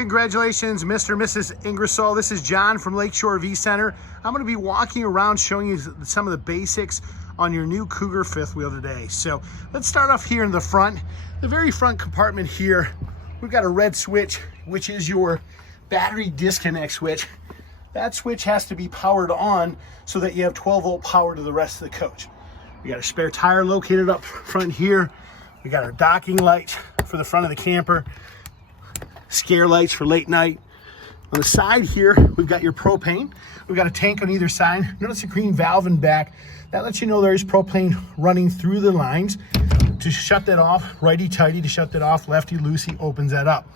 Congratulations, Mr. and Mrs. Ingersoll. This is John from Lakeshore V Center. I'm going to be walking around showing you some of the basics on your new Cougar fifth wheel today. So let's start off here in the front. The very front compartment here, we've got a red switch, which is your battery disconnect switch. That switch has to be powered on so that you have 12-volt power to the rest of the coach. We got a spare tire located up front here. We got our docking lights for the front of the camper. Scare lights for late night. On the side here, we've got your propane. We've got a tank on either side. Notice the green valve in back. That lets you know there's propane running through the lines. To shut that off, righty-tighty. To shut that off, lefty-loosey opens that up.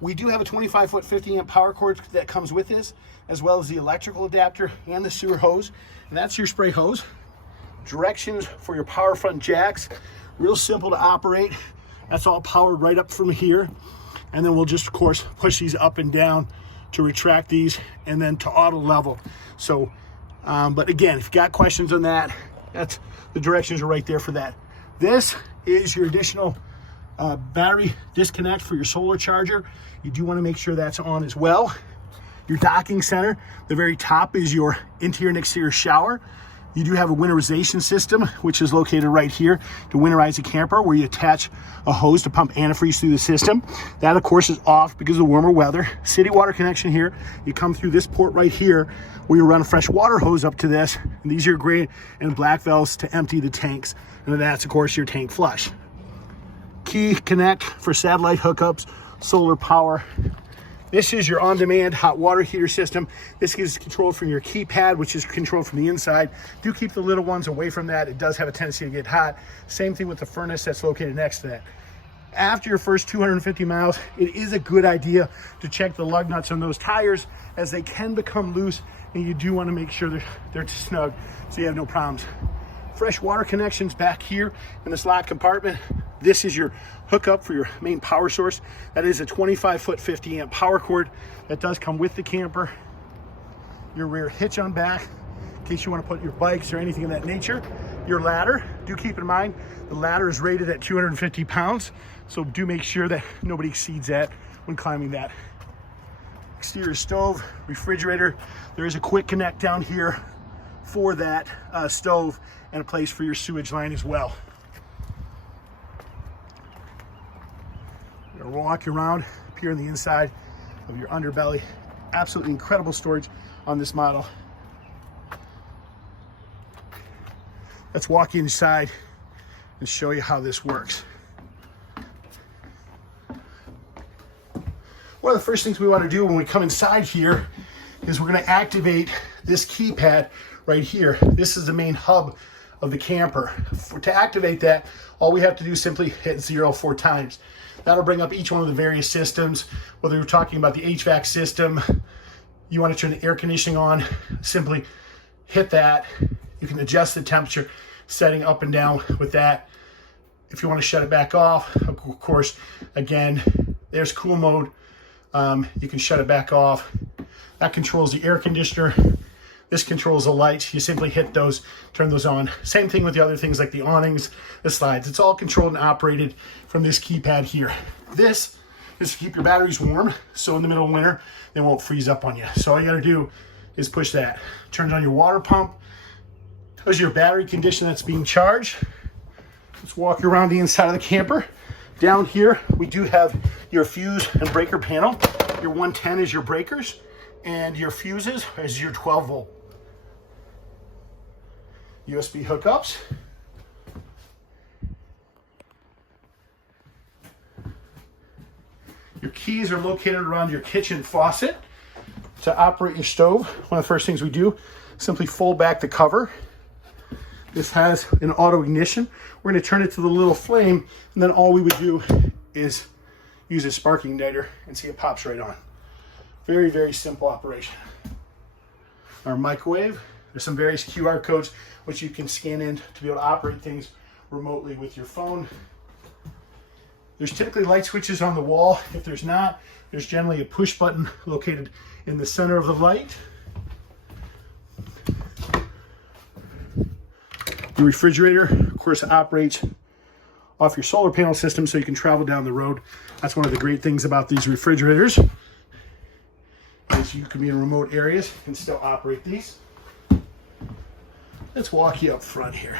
We do have a 25-foot 50-amp power cord that comes with this, as well as the electrical adapter and the sewer hose. And that's your spray hose. Directions for your power front jacks. Real simple to operate. That's all powered right up from here. And then we'll just, of course, push these up and down to retract these and then to auto level. So, but again, if you've got questions on that, that's the directions are right there for that. This is your additional battery disconnect for your solar charger. You do want to make sure that's on as well. Your docking center, the very top is your interior and exterior shower. You do have a winterization system, which is located right here to winterize the camper, where you attach a hose to pump antifreeze through the system. That, of course, is off because of the warmer weather. City water connection here. You come through this port right here, where you run a fresh water hose up to this. And these are your gray and black valves to empty the tanks. And then that's, of course, your tank flush. Key connect for satellite hookups, solar power. This is your on-demand hot water heater system. This is controlled from your keypad, which is controlled from the inside. Do keep the little ones away from that. It does have a tendency to get hot. Same thing with the furnace that's located next to that. After your first 250 miles, it is a good idea to check the lug nuts on those tires, as they can become loose, and you do want to make sure they're snug so you have no problems. Fresh water connections back here in the slot compartment. This is your hookup for your main power source. That is a 25-foot 50-amp power cord that does come with the camper. Your rear hitch on back, in case you want to put your bikes or anything of that nature. Your ladder, do keep in mind, the ladder is rated at 250 pounds, so do make sure that nobody exceeds that when climbing that. Exterior stove, refrigerator. There is a quick connect down here for that stove, and a place for your sewage line as well. We're gonna walk you around up here on the inside of your underbelly. Absolutely incredible storage on this model. Let's walk inside and show you how this works. One of the first things we want to do when we come inside here is we're going to activate this keypad right here. This is the main hub of the camper. To activate that, all we have to do is simply hit 0 4 times. That'll bring up each one of the various systems. Whether you're talking about the HVAC system, you want to turn the air conditioning on, simply hit that. You can adjust the temperature setting up and down with that. If you want to shut it back off, of course, again, there's cool mode. You can shut it back off. That controls the air conditioner. This controls the lights. You simply hit those, turn those on. Same thing with the other things like the awnings, the slides. It's all controlled and operated from this keypad here. This is to keep your batteries warm, so in the middle of winter, they won't freeze up on you. So all you gotta do is push that. Turns on your water pump. Tells you your battery condition that's being charged. Let's walk you around the inside of the camper. Down here, we do have your fuse and breaker panel. Your 110 is your breakers, and your fuses is your 12-volt. USB hookups. Your keys are located around your kitchen faucet. To operate your stove, one of the first things we do, simply fold back the cover. This has an auto ignition. We're going to turn it to the little flame, and then all we would do is use a spark igniter and see it pops right on. Very, very simple operation. Our microwave, there's some various QR codes which you can scan in to be able to operate things remotely with your phone. There's typically light switches on the wall. If there's not, there's generally a push button located in the center of the light. The refrigerator, of course, operates off your solar panel system so you can travel down the road. That's one of the great things about these refrigerators, is you can be in remote areas and still operate these. Let's walk you up front here.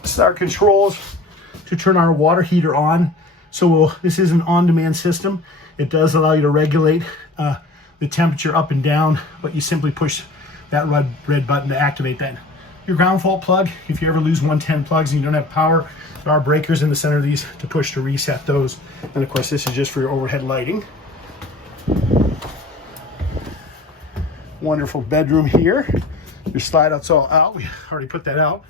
This is our controls to turn our water heater on. So this is an on-demand system. It does allow you to regulate the temperature up and down, but you simply push that red button to activate that. Your ground fault plug, if you ever lose 110 plugs and you don't have power, there are breakers in the center of these to push to reset those. And of course, this is just for your overhead lighting. Wonderful bedroom here. Your slide out's all out. We already put that out.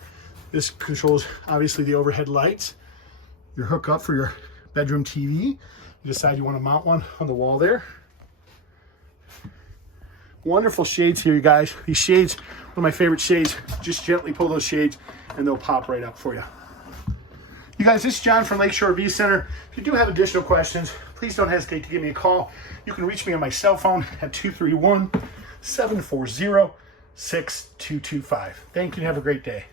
This controls obviously the overhead lights. Your hookup for your bedroom TV. You decide you want to mount one on the wall there. Wonderful shades here, you guys. These shades, one of my favorite shades. Just gently pull those shades and they'll pop right up for you. You guys, this is John from Lakeshore V Center. If you do have additional questions, please don't hesitate to give me a call. You can reach me on my cell phone at 231-740-6225. Thank you and have a great day.